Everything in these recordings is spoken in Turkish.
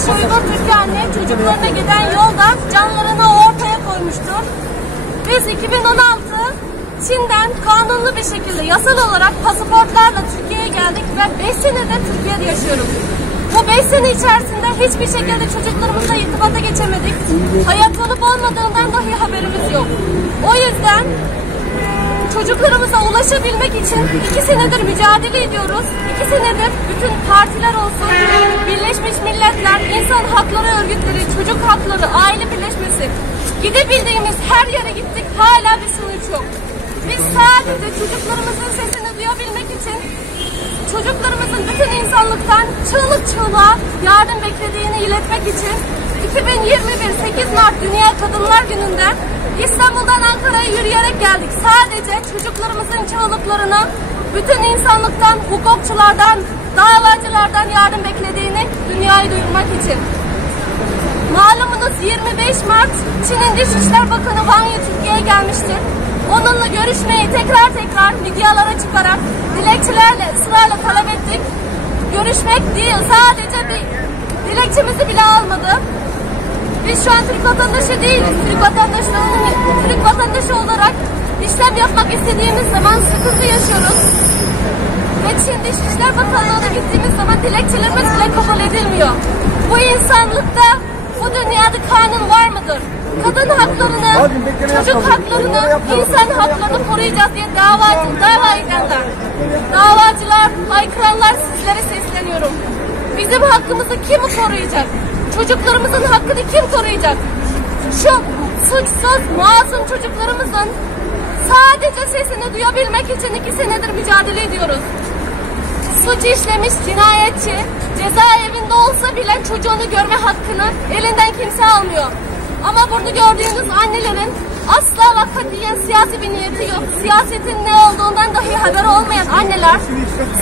5 Uygur Türk anne çocuklarına giden yolda canlarını ortaya koymuştur. Biz 2016 Çin'den kanunlu bir şekilde yasal olarak pasaportlarla Türkiye'ye geldik ve 5 senedir Türkiye'de yaşıyoruz. Bu 5 sene içerisinde hiçbir şekilde çocuklarımızla irtibata geçemedik. Hayat olup olmadığından dahi haberimiz yok. O yüzden çocuklarımıza ulaşabilmek için 2 senedir mücadele ediyoruz. 2 senedir bütün partiler olsun, Birleşmiş Milletler, insan hakları örgütleri, çocuk hakları, aile birleşmesi, gidebildiğimiz her yere gittik, hala bir sonuç yok. Biz sadece çocuklarımızın sesini duyabilmek için, çocuklarımızın bütün insanlıktan çığlık çığlığa yardım beklediğini iletmek için 2021 8 Mart Dünya Kadınlar Günü'nde İstanbul'dan Ankara'ya yürüyerek geldik. Sadece çocuklarımızın çığlıklarını bütün insanlıktan, hukukçulardan, davacılardan yardım beklediğini dünyaya duyurmak için. Malumunuz 25 Mart Çin'in Dışişleri Bakanı Wang Yi Türkiye'ye gelmiştir. Onunla görüşmeyi tekrar medyalara çıkarak dilekçelerle ısrarla talep ettik. Görüşmek değil, sadece bir dilekçemizi bile almadı. Biz şu an Türk vatandaşı değiliz. Türk vatandaşı olarak işlem yapmak istediğimiz zaman sıkıntı yaşıyoruz. Ve Çin Dışişleri Bakanlığı'na gittiğimiz zaman dilekçelerimiz bile kabul edilmiyor. Bu insanlıkta, bu dünyada kanun var mıdır? Kadın haklarını, çocuk haklarını, insan haklarını koruyacağız diye dava edenler, davacılar, haykıranlar, sizlere sesleniyorum. Bizim hakkımızı kim koruyacak? Çocuklarımızın hakkını kim koruyacak? Şu suçsuz, masum çocuklarımızın sadece sesini duyabilmek için 2 senedir mücadele ediyoruz. Suç işlemiş cinayetçi cezaevinde olsa bile çocuğunu görme hakkını elinden kimse almıyor. Ama burada gördüğünüz annelerin asla ve katiyen siyasi bir niyeti yok. Siyasetin ne olduğundan dahi haberi olmayan anneler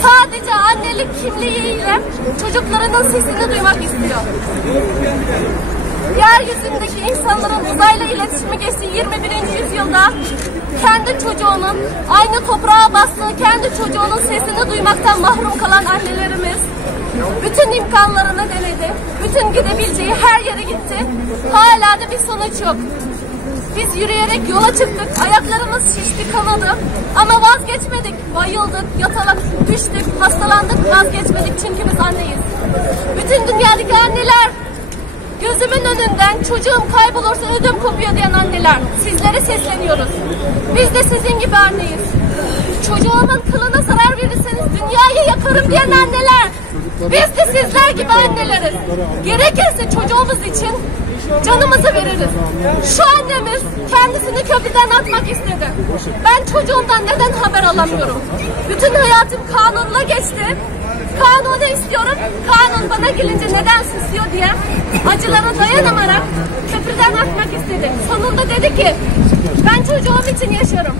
sadece annelik kimliğiyle çocuklarının sesini duymak istiyor. Yeryüzündeki insanların uzayla iletişime geçtiği 21. yüzyılda kendi çocuğunun aynı toprağa bastığı kendi çocuğunun sesini duymaktan mahrum kalan annelerimiz bütün imkanlarını denedi. Bütün gidebileceği her yere gitti. Hala da bir sonuç yok. Biz yürüyerek yola çıktık. Ayaklarımız şişti, kanadı. Ama vazgeçmedik. Bayıldık, yatalak, düştük, hastalandık. Vazgeçmedik çünkü biz anneyiz. Bütün dünyadaki anneler, gözümün önünden çocuğum kaybolursa ödüm kopuyor diyen anneler, sizlere sesleniyoruz. Biz de sizin gibi anneyiz. Çocuğumun kılına zarar verirseniz dünyayı yakarım diyen anneler, biz de sizler gibi anneleriz. Gerekirse çocuğumuz için canımızı veririz. Şu annemiz kendisini köprüden atmak istedi. Ben çocuğumdan neden haber alamıyorum? Bütün hayatım kanunla geçti. Kanunu istiyorum, kanun bana gelince neden susuyor diye acılara dayanamayarak köprüden atmak istedi. Sonunda dedi ki, ben çocuğum için yaşıyorum.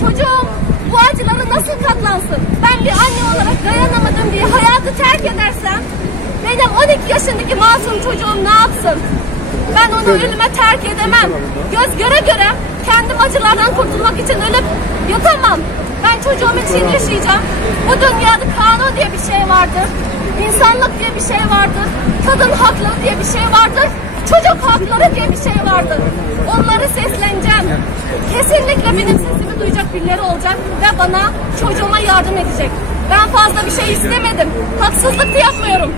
Çocuğum bu acıları nasıl katlansın? Ben bir anne olarak dayanamadım diye hayatı terk edersem, benim 12 yaşındaki masum çocuğum ne yapsın? Ben onu ölüme terk edemem. Göz göre göre kendim acılardan kurtulmak için ölüp yatamam. Ben çocuğum için yaşayacağım. Bu dünyada kanun diye bir şey vardır. İnsanlık diye bir şey vardır. Kadın hakları diye bir şey vardır. Çocuk hakları diye bir şey vardır. Onlara sesleneceğim. Kesinlikle benim sesimi duyacak birileri olacak ve bana, çocuğuma yardım edecek. Ben fazla bir şey istemedim. Haksızlık da yapmıyorum.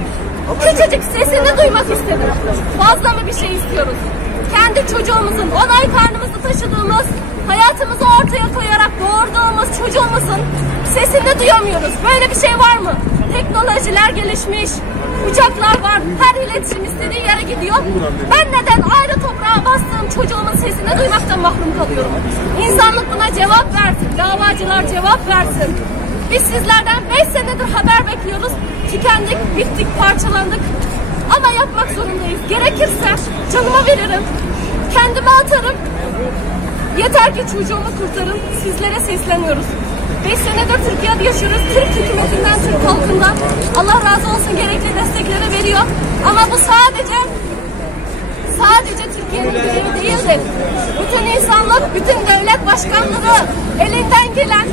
Küçücük sesini duymak istedim. Fazla mı bir şey istiyoruz? Kendi çocuğumuzun, 10 ay karnımızda taşıdığımız, hayatımızı ortaya koyarak doğurduğumuz çocuğumuzun sesini duyamıyoruz. Böyle bir şey var mı? Teknolojiler gelişmiş, uçaklar var, her iletişim istediği yere gidiyor. Ben neden ayrı toprağa bastığım çocuğumun sesini duymaktan mahrum kalıyorum? İnsanlık buna cevap versin, davacılar cevap versin. Biz sizlerden 5 senedir haber bekliyoruz. Tükendik, bittik, parçalandık. Ama yapmak zorundayız. Gerekirse canımı veririm, kendime atarım. Yeter ki çocuğumu kurtarın. Sizlere sesleniyoruz. 5 senedir Türkiye'de yaşıyoruz. Türk hükümetinden, Türk halkından Allah razı olsun gerekli destekleri veriyor. Ama bu sadece Türkiye'nin gücü değildir. Bütün insanlık, bütün devlet başkanları elinden gelen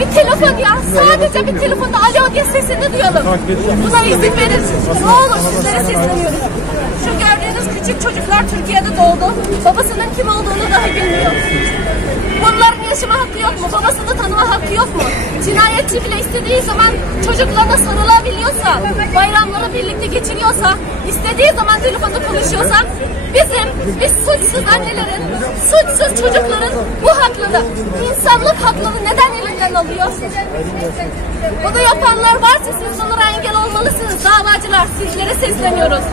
Bir telefon ya. Sadece bir telefonda alo diye sesini duyalım. Buna izin verin. Ne olur sizlere sesleniyoruz. Şu gördüğünüz küçük çocuklar Türkiye'de doğdu. Babasının kim olduğunu dahi bilmiyor. Bunların yaşama hakkı yok mu? Babasını tanıma hakkı yok mu? Cinayetçi bile istediği zaman çocuklarına sarılabiliyorsa, bayramları birlikte geçiriyorsa, istediği zaman telefonda konuşuyorsa, biz suçsuz annelerin, suçsuz çocukların bu hakları, insanlık hakları neden elinden alıyor? Bunu yapanlar varsa siz onlara engel olmalısınız. Davacılar, sizlere sesleniyoruz.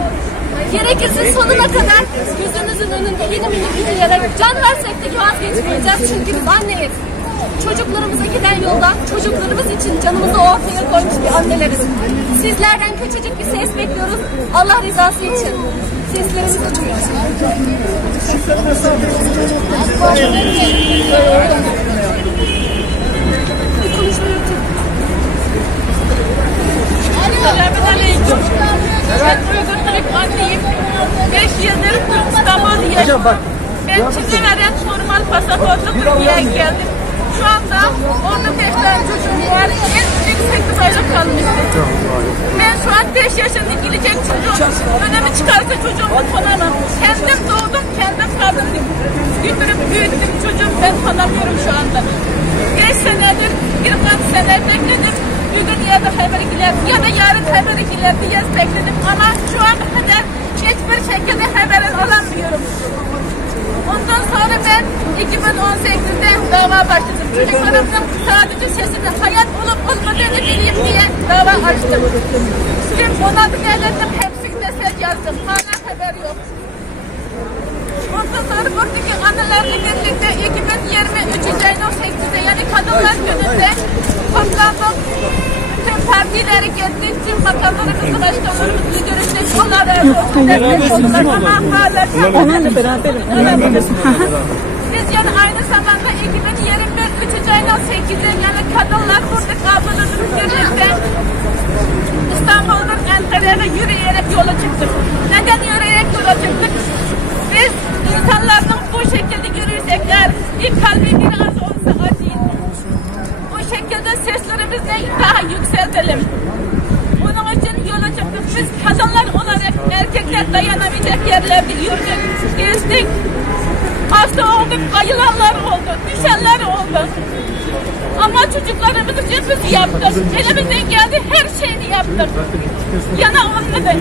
Gerekirse sonuna kadar gözünüzün önünde inim inleyerek can versek de vazgeçmeyeceğiz. Çünkü biz anneyiz. Çocuklarımıza giden yolda çocuklarımız için canımızı ortaya koymuş bir anneleriz. Sizlerden küçücük bir ses bekliyoruz. Allah rızası için. Seslerimizi duyuyoruz. Selamünaleyküm. Ben Uygur Türk anneyim. 5 yıldır İstanbul'da yaşıyorum. Ben Çiğdem'den normal pasaportla Türkiye'ye geldim. Şu anda 15 tane çocuğum var. En küçük 8 aylık kalmıştı. Ben şu an 5 yaşında gelecek çocuğum. Önemi çıkarsa çocuğumu tanımam. Kendim doğdum, kendim kaldım. Götürüp büyüttüm çocuğum. Ben tanımıyorum şu anda. 5 senedir, 20 sene bekledim. Bugün ya da haberkiler ya da yarın haberkiler diye bekledim ama şu ana kadar hiçbir şekilde haberini alamıyorum. Ondan sonra ben 2018'de dava başladım. Çocuklarımın sadece sesini hayat olup olmadığını bileyim diye dava açtım. Tüm 16 devletim hepsini mesaj yazdım. Hala haber yok. Ondan sonra buradaki annelerle birlikte 2023 ayın 18'de yani Kadınlar Günü'nde toplandık. Tüm partileri gittik, tüm bakanlarımızla başkanlarımızla görüştük. Onlar da destek oldular ama hala onlarla beraberim. biz yani aynı zamanda 2023 ayın 18'de yani kadınlar burada ablalarımız birlikte İstanbul'dan Ankara'ya yürüyerek yola çıktık. Neden yürüyerek yola çıktık? Biz insanlardan bu şekilde yürürsek eğer bir kalbi biraz olsa acıyın. Bu şekilde seslerimizi daha yükseltelim. Bunun için yola çıktık. Biz kadınlar olarak erkekler dayanamayacak yerlerde yürüdük, gezdik. Hasta olduk, bayılanlar oldu, düşenler oldu. Ama çocuklarımız için biz yaptık. Elimizden geldi her şeyini yaptık. Yana olmadı.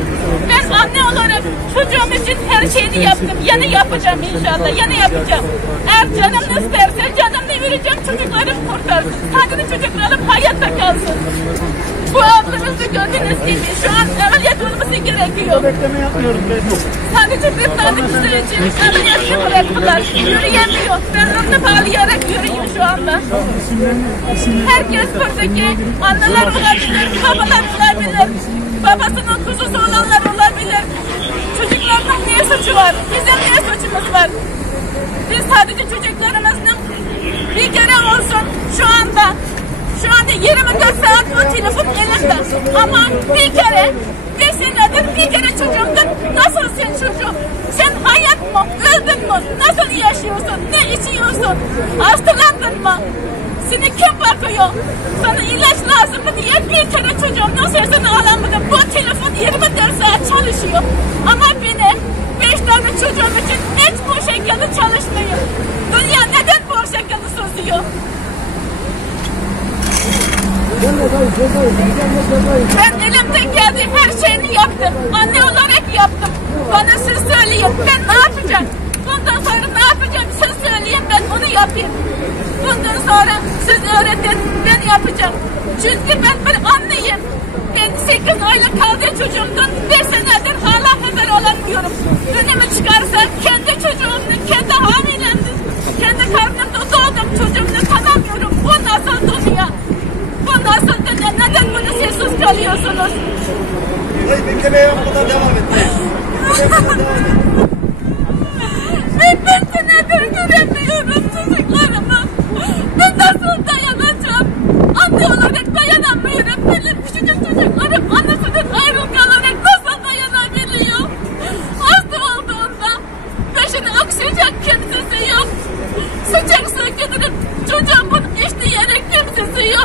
Ben anne olarak çocuğum için her şeyini yaptım. Yana yapacağım inşallah. Yana yapacağım. Eğer canım isterse canımla vereceğim, çocuklarım kurtarsın. Sadece çocuklarım hayatta kalsın. Bu ablamız da gördüğünüz gibi şu an ameliyat olması gerekiyor. Sadece bir tane kızı için ameliyatı bıraktılar. Yürüyemiyor. Ben onu bağlayarak yürüyor şu anda. Herkes buradaki anneler olabilir, babalar olabilir, babasının kuzusu olanlar olabilir. Çocuklarının ne suçu var? Bizim ne suçumuz var? Biz sadece çocuklarımızın bir kere olsun şu anda 24 saat o telefon elimde. Ama bir kere 5 senedir bir kere çocuğumdan nasıl sen çocuğum? Sen hayat mı? Öldün mü? Nasıl yaşıyorsun? Ne içiyorsun? Hastalandın mı? Seni kim bakıyor? Sana ilaç lazım mı diye bir kere çocuğumdan sesini alamadım. Bu telefon 24 saat çalışıyor. Ama benim 5 tane çocuğum için hiç bu şekilde çalışmıyor. Dünya neden bu şekilde susuyor? Ben elimden geldiği her şeyini yaptım. Anne olarak yaptım. Bana siz söyleyin. Ben ne yapacağım? Bundan sonra ne yapacağım? Siz söyleyin, ben onu yapayım. Bundan sonra siz öğretin, ben yapacağım. Çünkü ben bir anneyim. Ben 8 aylık kaldığı çocuğumdan 5 senedir hala haber alamıyorum. Önüme çıkarsa kendi çocuğumdan, kendi hamilemden, kendi karnımda doğdum çocuğumdan tanımıyorum. Bu nasıl dünya? Bu nasıl dünya? Neden bunu sessiz kalıyorsunuz? Bir kere yapmadan devam et. Ben senedir göremiyorum çocuklarımı. Ben nasıl dayanacağım? Anne olarak dayanamıyorum. Benim küçücük çocuklarım annesinin ayrılık kalarak nasıl dayanabiliyor? Hasta olduğunda peşini okşayacak kimsesi yok. Sıcak su gidip çocuğumun isteyerek kimsesi yok.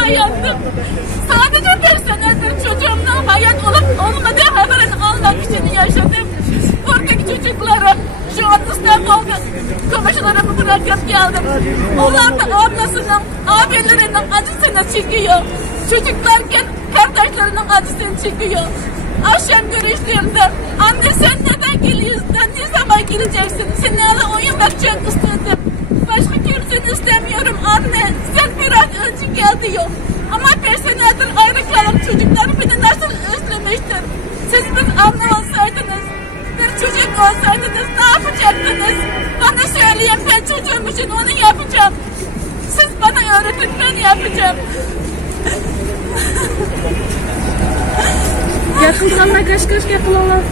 dayandım. Sadece 5 senedir çocuğumdan hayat olup olmadığı haberini almak için yaşadım. Buradaki çocuklarım şu an İstanbul'da komşularımı bırakıp geldim. Onlar da ablasının, abilerinin acısını çekiyor. Çocuklarken kardeşlerinin acısını çekiyor. Akşam görüştüğümde anne sen neden geliyorsun? Ne zaman geleceksin? Seninle oynamak çok istedim. Başka kimseni istemiyorum anne. Sen biraz önce gel diyor. Ama 5 senedir ayrı kalan çocuklar beni nasıl özlemiştir. Siz bir anne olsaydınız, bir çocuk olsaydınız ne yapacaktınız? Bana söyleyin, ben çocuğum için onu yapacağım. Siz bana öğretin, ben yapacağım. Yakın sana kaç yakın olan.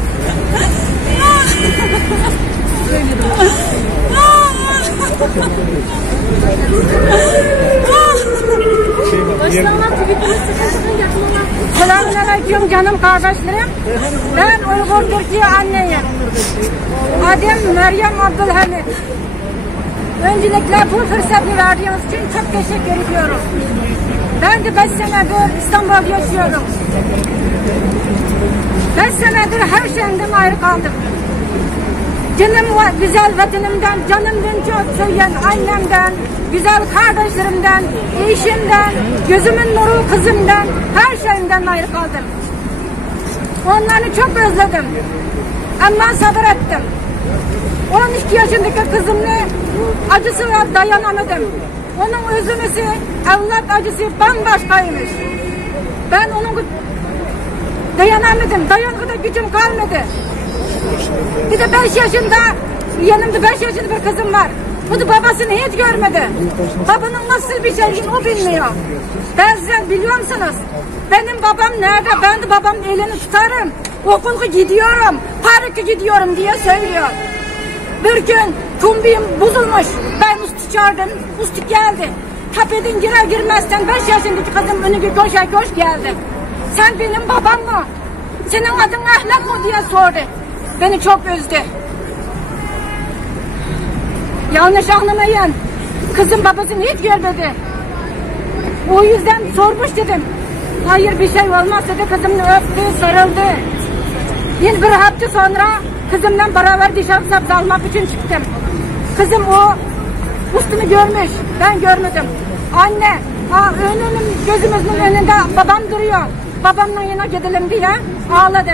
Selamünaleyküm canım kardeşlerim. Ben Uygur Türkiye anneyim. Adım Meryem Abdülhamid. Öncelikle bu fırsatı verdiğiniz için çok teşekkür ediyorum. Ben de 5 senedir İstanbul'da yaşıyorum. 5 senedir her şeyimden ayrı kaldım. Canım var, güzel vatanımdan, canımdan çok seven annemden, güzel kardeşlerimden, eşimden, gözümün nuru kızımdan, her şeyimden ayrı kaldım. Onları çok özledim. Ama sabır ettim. 12 yaşındaki kızımla acısına dayanamadım. Onun üzülmesi, evlat acısı bambaşkaymış. Ben onun dayanamadım. Dayanıkta gücüm kalmadı. Bir de 5 yaşında, yanımda 5 yaşında bir kızım var. Bu da babasını hiç görmedi. Babanın nasıl bir şeyini o bilmiyor. Ben size biliyor musunuz? Benim babam nerede? Ben de babamın elini tutarım. Okula gidiyorum, parka gidiyorum diye söylüyor. Bir gün tumbim bozulmuş. Ben usta çağırdım, usta geldi. Tepeden girer girmezden 5 yaşındaki kızım önüne koş geldi. Sen benim babam mı? Senin adın Ahlak mı diye sordu. Beni çok üzdü. Yanlış anlamayın. Kızım babasını hiç görmedi. O yüzden sormuş dedim. Hayır bir şey olmaz dedi. Kızımla öptü, sarıldı. Yine bir hafta sonra kızımla beraber dışarı sabzı almak için çıktım. Kızım o üstümü görmüş. Ben görmedim. Anne, gözümüzün önünde babam duruyor. Babamla yine gidelim diye ağladı.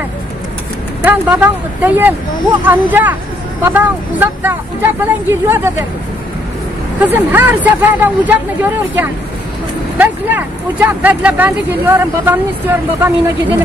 Ben babam değil, bu amca. Babam uzakta, uçak falan geliyor dedim. Kızım her seferde uçakla görürken bekle, uçak bekle, ben de geliyorum, babamı istiyorum, babam yine gidelim.